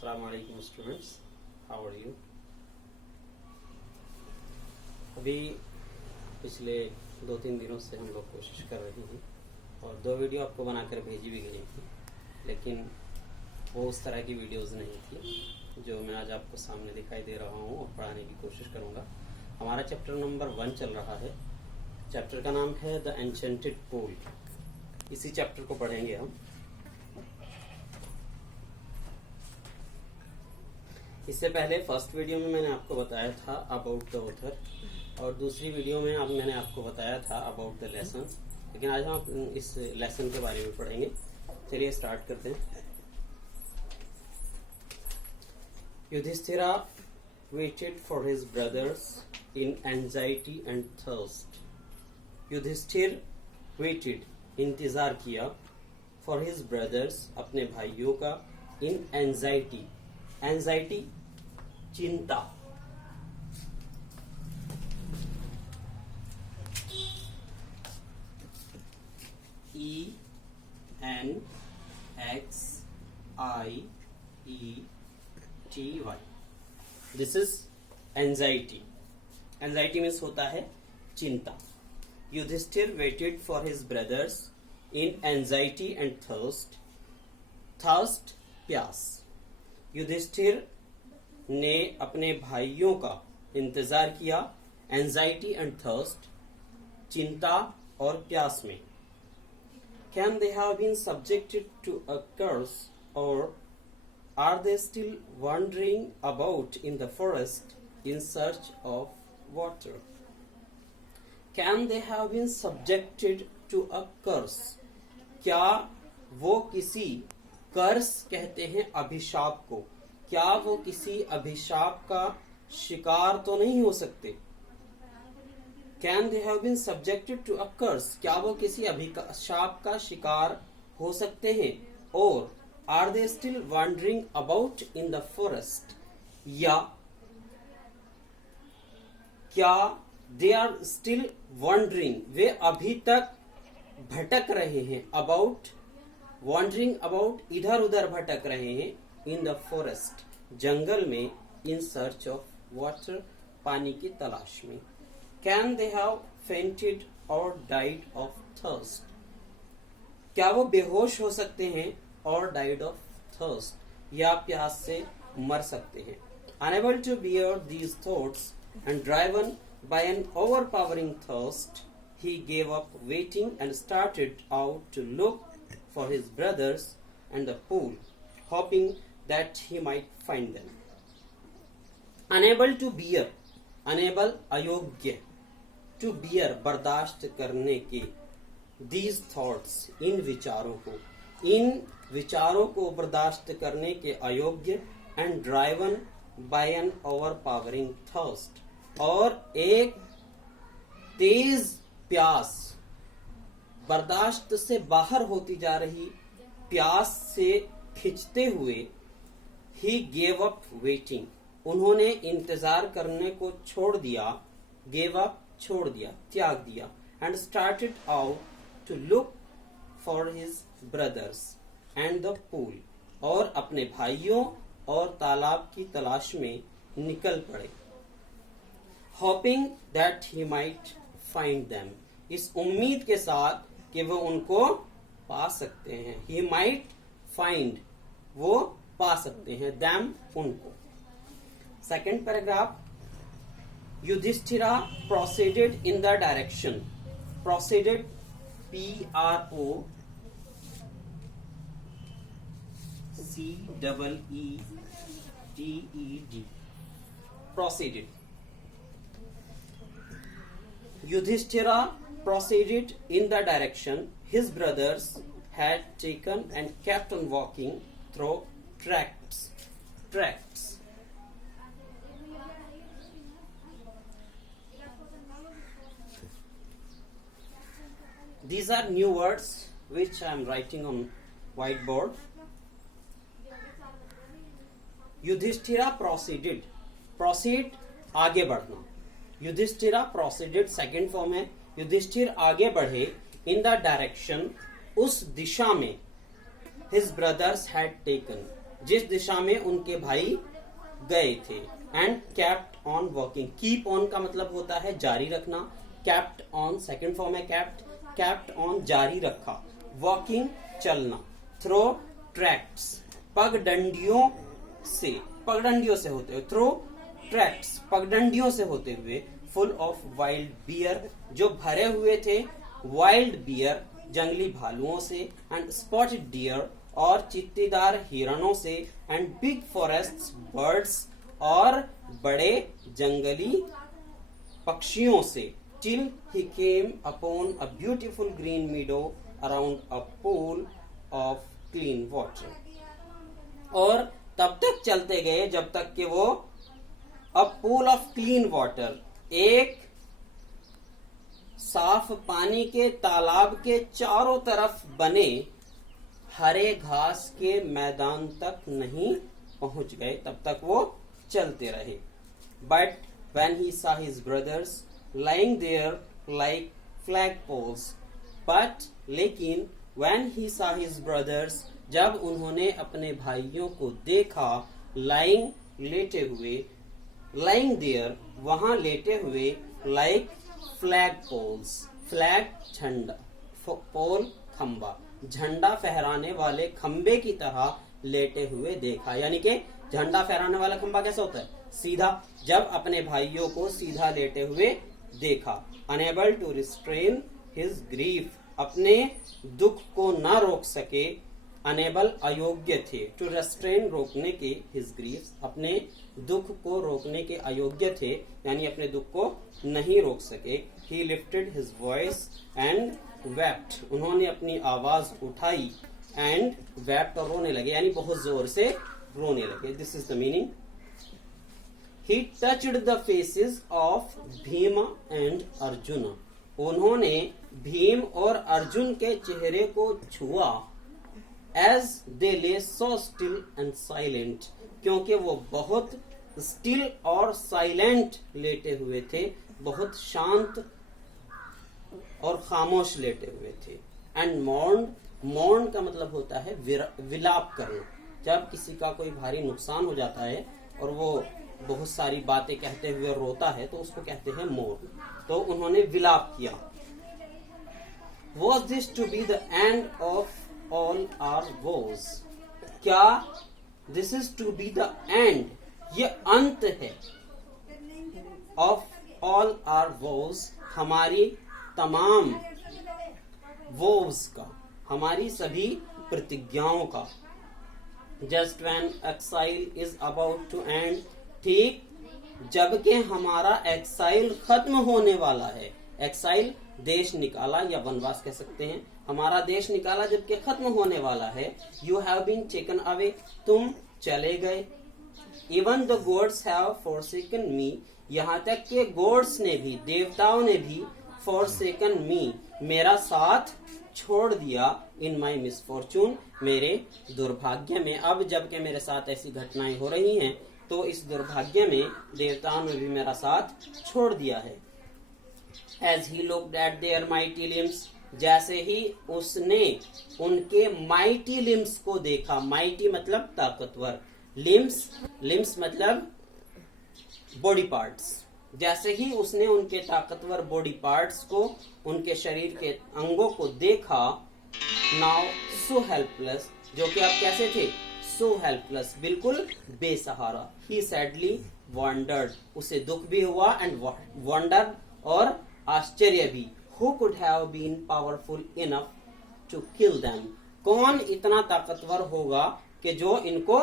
अस्सलाम वालेकुम students, how are you. अभी पिछले 2-3 दिनों से हम लोग कोशिश कर रहे हैं और 2 वीडियो आपको बनाकर भेजी भी गई थी, लेकिन वो उस तरह की वीडियोस नहीं थी जो मैं आज आपको सामने दिखाई दे रहा हूँ और पढ़ाने की कोशिश करूँगा। हमारा चैप्टर नंबर 1 चल रहा है। चैप्टर का नाम है द एन्चेंटेड पूल। इसी चैप्टर को पढ़ेंगे हम। इससे पहले फर्स्ट वीडियो में मैंने आपको बताया था अबाउट द ऑथर और दूसरी वीडियो में अब मैंने आपको बताया था अबाउट द लेसन, लेकिन आज हम इस लेसन के बारे में पढ़ेंगे। चलिए स्टार्ट करते हैं। Yudhishthira waited for his brothers in anxiety and thirst. Yudhishthir waited, इंतजार किया, for his brothers, अपने भाइयों का, in anxiety, anxiety चिंता, ENXIETY, this is anxiety. Anxiety means होता है चिंता। Yudhishthir waited for his brothers in anxiety and thirst. Thirst प्यास। युधिष्ठिर ने अपने भाइयों का इंतजार किया एंजाइटी एंड थर्स्ट, चिंता और प्यास में। Can they have been subjected to a curse or are they still wandering about in the forest in search of water? Can they have been subjected to a curse? क्या वो किसी कर्स कहते हैं अभिशाप को, क्या वो किसी अभिशाप का शिकार तो नहीं हो सकते? Can they have been subjected to a curse? क्या वो किसी अभिशाप का शिकार हो सकते हैं? और Are they still wandering about in the forest? या क्या they are still wandering, वे अभी तक भटक रहे हैं, about, wandering about, इधर उधर भटक रहे हैं, in the forest, जंगल में, in search of water, पानी की तलाश में। Can they have fainted or died of thirst? क्या वो बेहोश हो सकते हैं और डाइड ऑफ थर्स्ट, या प्यास से मर सकते हैं। Unable to bear these thoughts and driven by an overpowering thirst, he gave up waiting and started out to look for his brothers and the pool, hoping that he might find them. Unable to bear, unable अयोग्य, to bear बर्दाश्त करने के, these thoughts in विचारों को, इन विचारों को बर्दाश्त करने के अयोग्य, and driven by an overpowering thirst, और एक तेज प्यास, बर्दाश्त से बाहर होती जा रही प्यास से खिंचते हुए, ही गेव अप वेटिंग, उन्होंने इंतजार करने को छोड़ दिया, गेव अप छोड़ दिया, त्याग दिया, and started out to look for his brothers and the pool, और अपने भाइयों और तालाब की तलाश में निकल पड़े। Hopping that he might find them, इस उम्मीद के साथ कि वो उनको पा सकते हैं। ही माइट फाइंड, वो पा सकते हैं, देम उनको। Second paragraph. Yudhishthira proceeded in the direction, proceeded PROCEEDED, proceeded. Yudhishthira proceeded in the direction his brothers had taken and kept on walking through tracts. These are new words which I am writing on whiteboard. Yudhishthira proceeded, proceed आगे बढ़ना, Yudhishthira proceeded second form है, युधिष्ठिर आगे बढ़े, इन the direction उस दिशा में, his brothers had taken, जिस दिशा में उनके भाई गए थे। And kept on walking, keep on का मतलब होता है जारी रखना, केप्ट ऑन सेकंड फॉर्म है केप्ट ऑन जारी रखा, वॉकिंग चलना, थ्रो ट्रैक्ट्स पगडंडियों से होते हुए, थ्रो ट्रैक्ट्स पगडंडियों से होते हुए, फुल ऑफ वाइल्ड बियर जो भरे हुए थे वाइल्ड बियर जंगली भालुओं से, एंड स्पॉटेड डियर और चित्तीदार हिरणों से, एंड बिग फॉरेस्ट बर्ड्स और बड़े जंगली पक्षियों से, till he came upon a beautiful green meadow around a pool of clean water. और तब तक चलते गए जब तक कि वो a pool of clean water, एक साफ पानी के तालाब के चारों तरफ बने हरे घास के मैदान तक नहीं पहुंच गए, तब तक वो चलते रहे। But when he saw his brothers lying there like flagpoles, but लेकिन when he saw his brothers, जब उन्होंने अपने भाइयों को देखा, lying लेटे हुए, lying there वहां लेटे हुए, like flagpoles, flag झंडा, पोल खंबा, झंडा फहराने वाले खंबे की तरह लेटे हुए देखा। यानी कि झंडा फहराने वाला खंबा कैसा होता है? सीधा। जब अपने भाइयों को सीधा लेटे हुए देखा, unable to restrain his grief, अपने दुख को न रोक सके, अनेबल अयोग्य थे, टू रेस्ट्रेन रोकने के, हिज ग्रीफ अपने दुख को रोकने के अयोग्य थे, यानी अपने दुख को नहीं रोक सके। ही lifted his voice and wept, उन्होंने अपनी आवाज उठाई, एंड वेप्ट और रोने लगे, यानी बहुत जोर से रोने लगे। This is the meaning. He touched the faces of Bhim and Arjun, उन्होंने भीम और अर्जुन के चेहरे को छुआ। एज दे ले सो स्टिल एंड साइलेंट, क्योंकि वो बहुत स्टिल और साइलेंट लेटे हुए थे, बहुत शांत और खामोश लेटे हुए थे। एंड मौन का मतलब होता है विलाप करना। जब किसी का कोई भारी नुकसान हो जाता है और वो बहुत सारी बातें कहते हुए रोता है तो उसको कहते हैं मौन। तो उन्होंने विलाप किया। Was this to be the end of all our woes? क्या this is to be the end, ये अंत है, of all our woes, हमारी तमाम woes का, हमारी सभी प्रतिज्ञाओं का। Just when exile is about to end, ठीक जबकि हमारा एक्साइल खत्म होने वाला है। एक्साइल देश निकाला या वनवास कह सकते हैं। हमारा देश निकाला जबकि खत्म होने वाला है। You have been taken away, तुम चले गए। Even the gods have forsaken me, यहाँ तक कि गॉड्स ने भी, देवताओं ने भी, फॉरसेकन मी, मेरा साथ छोड़ दिया। इन माई मिसफॉर्चून, मेरे दुर्भाग्य में। अब जबकि मेरे साथ ऐसी घटनाएं हो रही हैं तो इस दुर्भाग्य में देवताओं ने भी मेरा साथ छोड़ दिया है। As he looked at their mighty limbs, जैसे ही उसने उनके mighty limbs को देखा। mighty मतलब ताकतवर, limbs मतलब body parts। जैसे ही उसने उनके ताकतवर बॉडी पार्ट्स को, उनके शरीर के अंगों को देखा, now so helpless, जो कि आप कैसे थे? so helpless, बिल्कुल बेसहारा। he sadly wondered, उसे दुख भी हुआ, and wonder और आश्चर्य भी। who could have been powerful enough to kill them, कौन इतना ताकतवर होगा कि जो इनको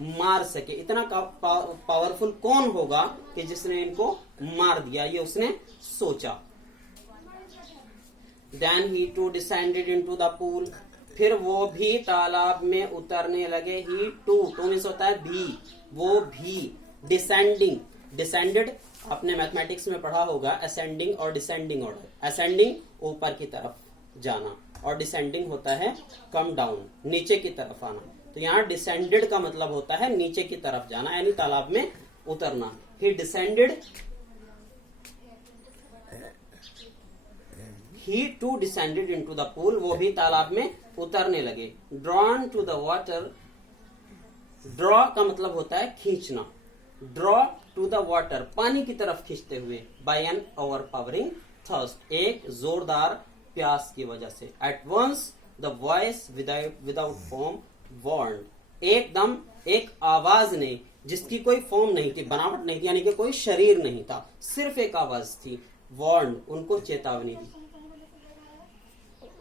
मार सके? इतना पावरफुल कौन होगा कि जिसने इनको मार दिया? ये उसने सोचा। Then he too descended into the pool, फिर वो भी तालाब में उतरने लगे। he too, मीन्स होता है भी, वो भी। descended आपने मैथमेटिक्स में पढ़ा होगा, असेंडिंग और डिसेंडिंग ऑर्डर। असेंडिंग ऊपर की तरफ जाना और डिसेंडिंग होता है कम डाउन, नीचे की तरफ आना। तो यहाँ डिसेंडेड का मतलब होता है नीचे की तरफ जाना, यानी तालाब में उतरना। He descended, he too descended into the pool, वो भी तालाब में उतरने लगे। Drawn to the water draw का मतलब होता है खींचना, ड्रॉ टू द वाटर, पानी की तरफ खींचते हुए, बाय एन ओवरपावरिंग थर्स्ट, एक जोरदार प्यास की वजह से, at once the voice without form warned, एकदम एक आवाज ने जिसकी कोई फॉर्म नहीं थी, बनावट नहीं थी, यानी कि कोई शरीर नहीं था, सिर्फ एक आवाज थी, वार्न्ड, उनको चेतावनी दी।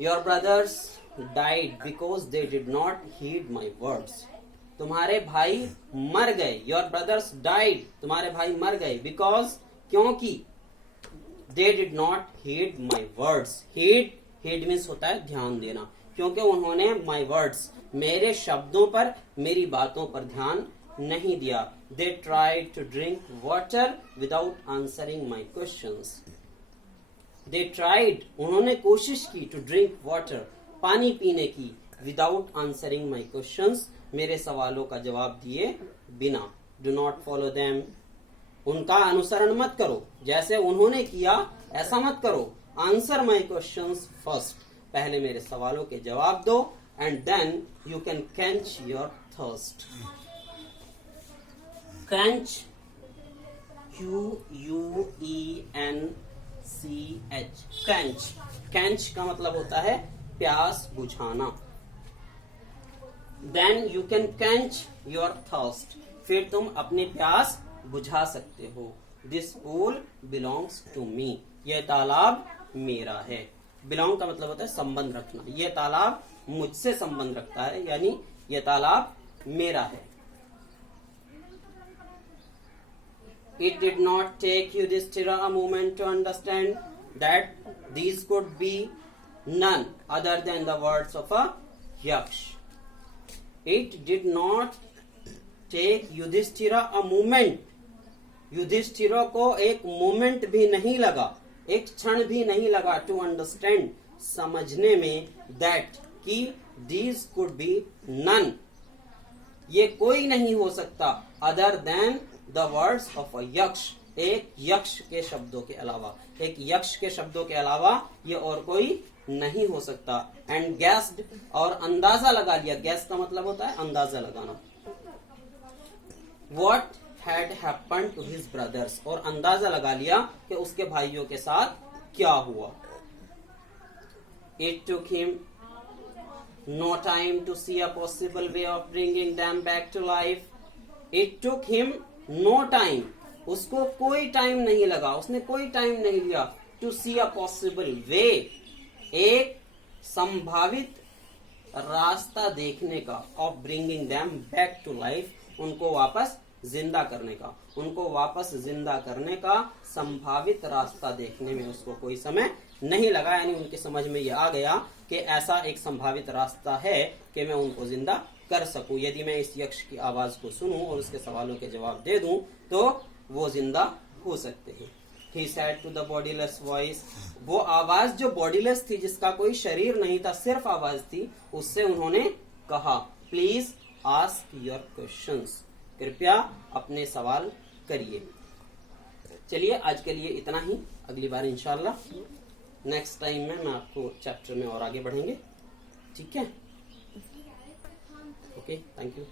Your brothers died because they did not heed my words, तुम्हारे भाई मर गए, योर ब्रदर्स डाइड, तुम्हारे भाई मर गए, बिकॉज, क्योंकि, they did not heed my words, heed means होता है ध्यान देना, क्योंकि उन्होंने माई वर्ड्स, मेरे शब्दों पर, मेरी बातों पर ध्यान नहीं दिया। They tried to drink water without answering my questions, they tried, उन्होंने कोशिश की, टू ड्रिंक वाटर, पानी पीने की, विदाउट आंसरिंग माई क्वेश्चंस, मेरे सवालों का जवाब दिए बिना। डू नॉट फॉलो देम, उनका अनुसरण मत करो, जैसे उन्होंने किया ऐसा मत करो। आंसर माई क्वेश्चंस फर्स्ट, पहले मेरे सवालों के जवाब दो, and then you can quench your thirst. quench, QUENCH, quench का मतलब होता है प्यास बुझाना। Then you can quench your thirst, फिर तुम अपनी प्यास बुझा सकते हो। This pool belongs to me, यह तालाब मेरा है। बिलोंग का मतलब होता है संबंध रखना, यह तालाब मुझसे संबंध रखता है, यानी यह तालाब मेरा है। It did not take Yudhishthira a moment to understand that these could be none other than the words of a yaksh. It did not take Yudhishthira a moment. Yudhishthir को एक मोमेंट भी नहीं लगा, एक क्षण भी नहीं लगा, टू अंडरस्टैंड, समझने में, दैट, कि these could be none, ये कोई नहीं हो सकता, other than the words of a यक्ष, एक यक्ष के शब्दों के अलावा, एक यक्ष के शब्दों के अलावा ये और कोई नहीं हो सकता। एंड गैस्ड, और अंदाजा लगा लिया, गैस का मतलब होता है अंदाजा लगाना। What had happened to his brothers, और अंदाजा लगा लिया कि उसके भाइयों के साथ क्या हुआ। It took him no time to see a possible way of bringing them back to life. It took him no time, उसको कोई टाइम नहीं लगा, उसने कोई टाइम नहीं लिया, to see a possible way, एक संभावित रास्ता देखने का, of bringing them back to life, उनको वापस जिंदा करने का, उनको वापस जिंदा करने का संभावित रास्ता देखने में उसको कोई समय नहीं लगा, यानी उनके समझ में ये आ गया कि ऐसा एक संभावित रास्ता है कि मैं उनको जिंदा कर सकूं, यदि मैं इस यक्ष की आवाज को सुनूं और उसके सवालों के जवाब दे दूं तो वो जिंदा हो सकते हैं। He said to the bodiless voice, वो आवाज जो बॉडीलेस थी, जिसका कोई शरीर नहीं था, सिर्फ आवाज थी, उससे उन्होंने कहा, प्लीज आस्क योर क्वेश्चंस, कृपया अपने सवाल करिए। चलिए आज के लिए इतना ही, अगली बार इंशाल्लाह नेक्स्ट टाइम में मैं आपको चैप्टर में और आगे बढ़ेंगे, ठीक है? Okay, thank you.